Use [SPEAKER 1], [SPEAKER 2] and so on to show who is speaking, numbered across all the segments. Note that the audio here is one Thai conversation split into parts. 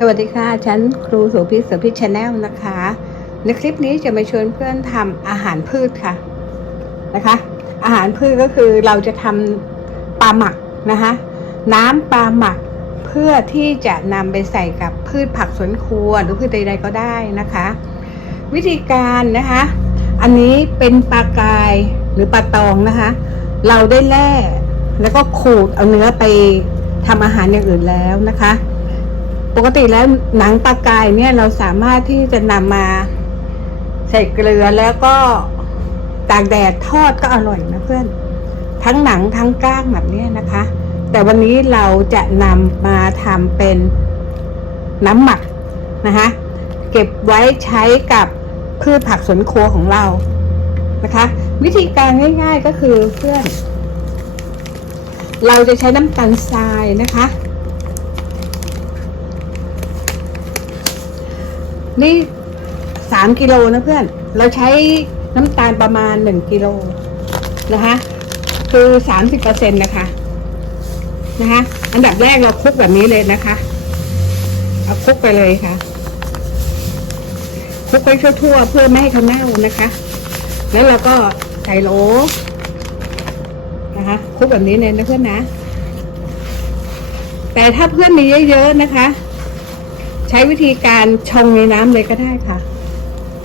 [SPEAKER 1] สวัสดีค่ะฉันครูสุพิษสุพิชชาแนลนะคะ ในคลิปนี้จะมาชวนเพื่อนทำอาหารพืชค่ะนะคะ อาหารพืชก็คือเราจะทำปลาหมักนะคะ น้ำปลาหมักเพื่อที่จะนำไปใส่กับพืชผักสวนครัวหรือพืชใดๆก็ได้นะคะ วิธีการนะคะ อันนี้เป็นปลากายหรือปลาตองนะคะ เราได้แล่แล้วก็ขูดเอาเนื้อไปทำอาหารอย่างอื่นแล้วนะคะ ปกติแล้วหนังปลากายเนี่ยเราสามารถที่จะนำมาใส่เกลือแล้วก็ตากแดดทอดก็อร่อยนะเพื่อน ทั้งหนังทั้งก้างแบบนี้นะคะ แต่วันนี้เราจะนำมาทำเป็นน้ำหมักนะคะ เก็บไว้ใช้กับพืชผักสวนครัวของเรานะคะ วิธีการง่าย ๆก็คือเพื่อน เราจะใช้น้ำตาลทรายนะคะ นี่สามกิโลนะเพื่อน เราใช้น้ำตาลประมาณหนึ่งกิโลนะคะ คือสามสิบเปอร์เซ็นต์นะคะ นะคะ อันดับแรกเราคลุกแบบนี้เลยนะคะ เอาคลุกไปเลยค่ะคลุกไปทั่วๆเพื่อไม่ให้เขาเน่านะคะ แล้วเราก็ใส่โหลนะคะคลุกแบบนี้เลยนะเพื่อนนะ แต่ถ้าเพื่อนมีเยอะๆนะคะ ช้วิธีการชงในน้ำเลยก็ได้ค่ะ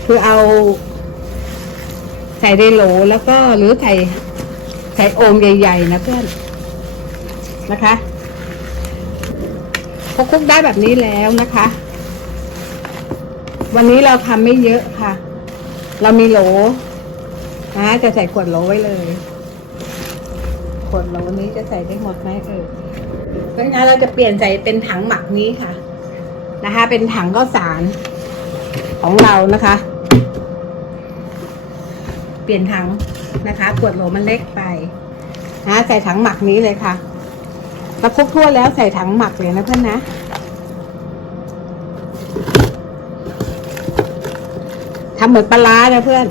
[SPEAKER 1] คือเอา ใส่ในโหลแล้วก็หรือใส่ใส่โอ่งใหญ่ ๆ นะเพื่อนนะคะพอคลุกได้แบบนี้แล้วนะคะ วันนี้เราทำไม่เยอะค่ะ เรามีโหลนะจะใส่ขวดโหลไว้เลยขวดโหลนี้จะใส่ได้หมดไหมเออเพราะงั้นเราจะเปลี่ยนใส่เป็นถังหมักนี้ค่ะ นะคะ เป็นถังข้าวสารของเรานะคะ เปลี่ยนถังนะคะขวดโหลมันเล็กไปนะใส่ถังหมักนี้เลยค่ะแล้วคลุกทั่วแล้วใส่ถังหมักเลยนะเพื่อนนะทำเหมือนปลาร้านะเพื่อน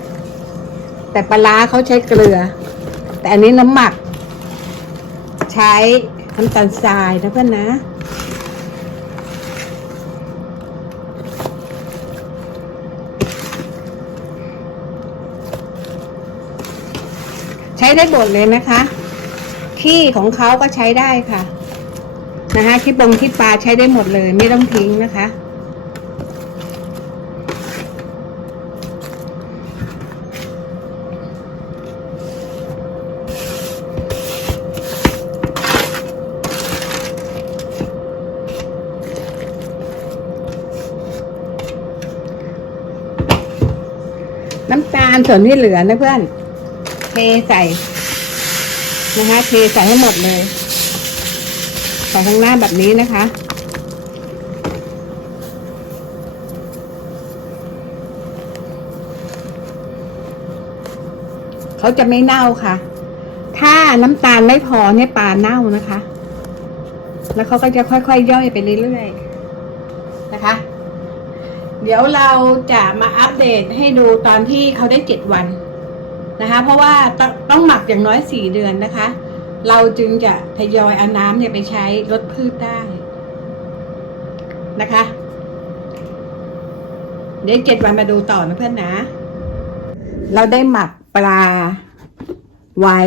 [SPEAKER 1] แต่ปลาเขาใช้เกลือ แต่อันนี้น้ำหมัก ใช้น้ำตาลทรายนะเพื่อนนะ ช้ได้หมดเลยนะคะขี้ของเขาก็ใช้ได้ค่ะนะคะขี้ปงขี้ปลาใช้ได้หมดเลย ไม่ต้องทิ้งนะคะ น้ำตาลส่วนที่เหลือนะเพื่อน เทใส่นะคะเทใส่ให้หมดเลยใส่ข้างหน้าแบบนี้นะคะเขาจะไม่เน่าค่ะ ถ้าน้ำตาลไม่พอเนี่ยปลาเน่านะคะ แล้วเขาก็จะค่อยๆย่อยไปเรื่อยๆนะคะ เดี๋ยวเราจะมาอัปเดตให้ดูตอนที่เขาได้เจ็ดวัน นะคะ เพราะว่าตต้องหมักอย่างน้อยสี่เดือนนะคะ เราจึงจะทยอยเอาน้ำเนี่ยไปใช้ลดพืชได้นะคะ เดี๋ยวเจ็ดวันมาดูต่อนะเพื่อนนะ เราได้หมักปลาไว้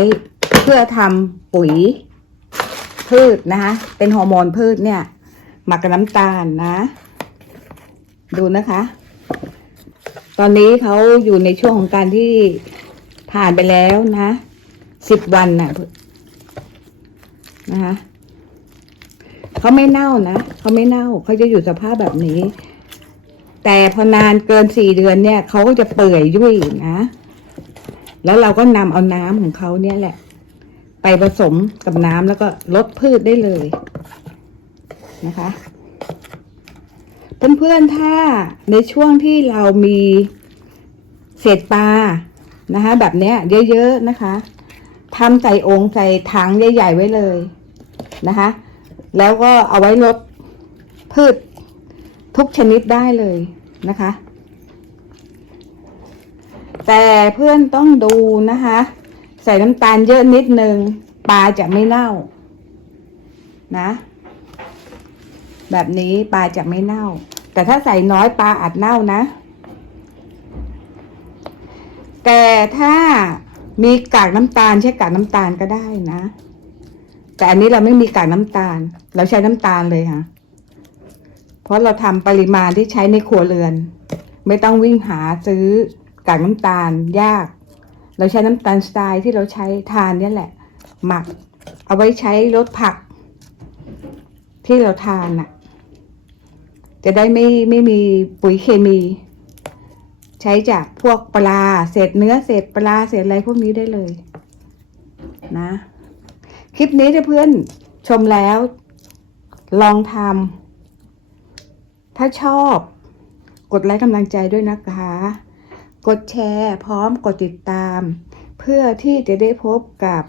[SPEAKER 1] เพื่อทำปุ๋ยพืชนะคะ เป็นฮอร์โมนพืชเนี่ย หมักกับน้ำตาลนะ ดูนะคะ ตอนนี้เขาอยู่ในช่วงของการที่ ผ่านไปแล้วนะสิบวันนะนะคะเขาไม่เน่านะเขาไม่เน่าเขาจะอยู่สภาพแบบนี้ แต่พอนานเกินสี่เดือนเนี่ยเขาก็จะเปื่อยยุ่ยนะแล้วเราก็นำเอาน้ำของเขาเนี่ยแหละ ไปผสมกับน้ำแล้วก็ลดพืชได้เลยนะคะเพื่อนๆถ้าในช่วงที่เรามีเศษปลา นะคะแบบเนี้ยเยอะๆนะคะทำใส่องค์ใส่ถังใหญ่ ๆ ไว้เลยนะคะ แล้วก็เอาไว้ลดพืชทุกชนิดได้เลยนะคะ แต่เพื่อนต้องดูนะคะ ใส่น้ำตาลเยอะนิดนึงปลาจะไม่เน่านะ แบบนี้ปลาจะไม่เน่า แต่ถ้าใส่น้อยปลาอาจเน่านะ แต่ถ้ามีกากน้ำตาลใช้กากน้ำตาลก็ได้นะ แต่อันนี้เราไม่มีกากน้ำตาล เราใช้น้ำตาลเลยค่ะ เพราะเราทำปริมาณที่ใช้ในครัวเรือน ไม่ต้องวิ่งหาซื้อกากน้ำตาลยาก เราใช้น้ำตาลสไตล์ที่เราใช้ทานนี่แหละ หมัก เอาไว้ใช้รสผัก ที่เราทานน่ะ จะได้ไม่ไม่มีปุ๋ยเคมี ใช้จากพวกปลาเศษเนื้อเศษปลาเศษอะไรพวกนี้ได้เลยนะ คลิปนี้ถ้าเพื่อนชมแล้ว ลองทำถ้าชอบ กดไลค์กำลังใจด้วยนะคะ กดแชร์พร้อมกดติดตาม เพื่อที่จะได้พบกับ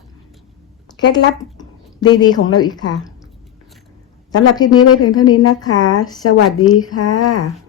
[SPEAKER 1] เคล็ดลับดีๆ ของเราอีกค่ะสำหรับคลิปนี้ไว้เพียงเท่านี้นะคะ สวัสดีค่ะ